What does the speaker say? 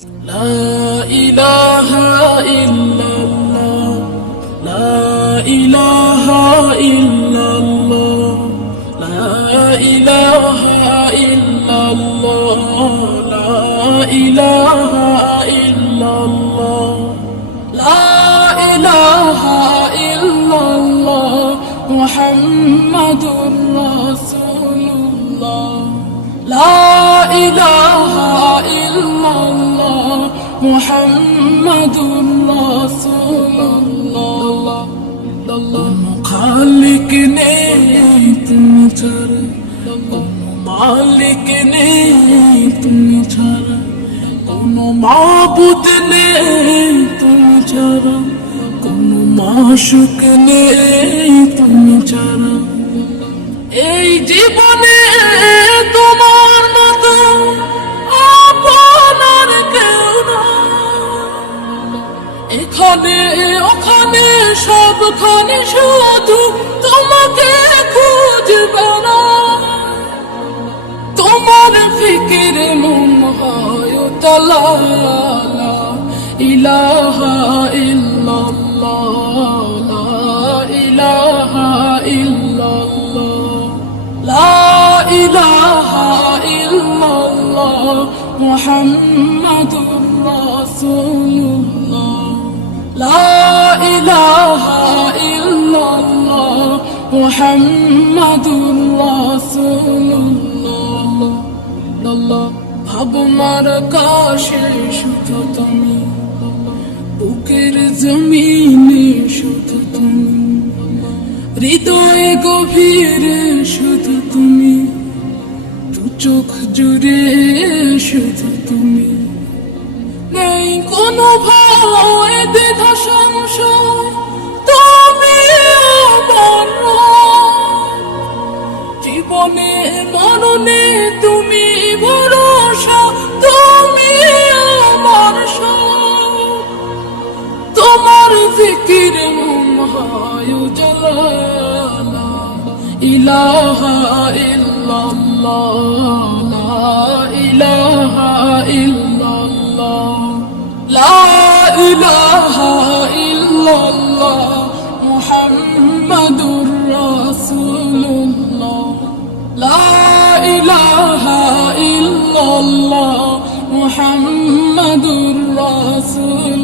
لا إله إلا الله لا إله إلا الله لا إله إلا الله لا إله إلا الله لا إله إلا الله محمد رسول الله لا إله إلا الله محمد رسول الله خالق নেই তুমি ছাড়া কোনো মালিক নেই তুমি ছাড়া কোনো মাবুদ নেই তুমি ছাড়া কোনো মাশুক নেই তুমি ছাড়া এই জীবনে তোমার মতো আপনার কেউ না এখানে ওখানে সবখানে শুধু তোমাকে খুঁজবে না তোমার ফিকির মন হয় তালা ইলাহা ইল্লাল্লাহ লা ইলাহা ইল্লাল্লাহ লা ইলাহা ইল্লাল্লাহ মুহাম্মাদুর রাসূলুল্লাহ লা ইলাহা ইল্লাল্লাহ মুহাম্মাদুর রাসূলুল্লাহ ভাবনার কাশে শুধু তুমি বুকের জমিনে শুধু তুমি হৃদয়ে গভীরে শুধু তুমি দু চোখ জুড়ে শুধু তুমি নেই কোনো ভয় দ্বিধা সংশয় তুমি আমার জীবনে মরণে তুমি ভরসা তুমি আমার তোমার জিকির মন হয় উজালা ইলাহা ইল্লাল্লাহ লা ইলাহা ইল্লাল্লাহ লা ইলাহা ইল্লাল্লাহ মুহাম্মাদুর রাসূলুল্লাহ লা ইলাহা ইল্লাল্লাহ মুহাম্মাদুর রাসূলুল্লাহ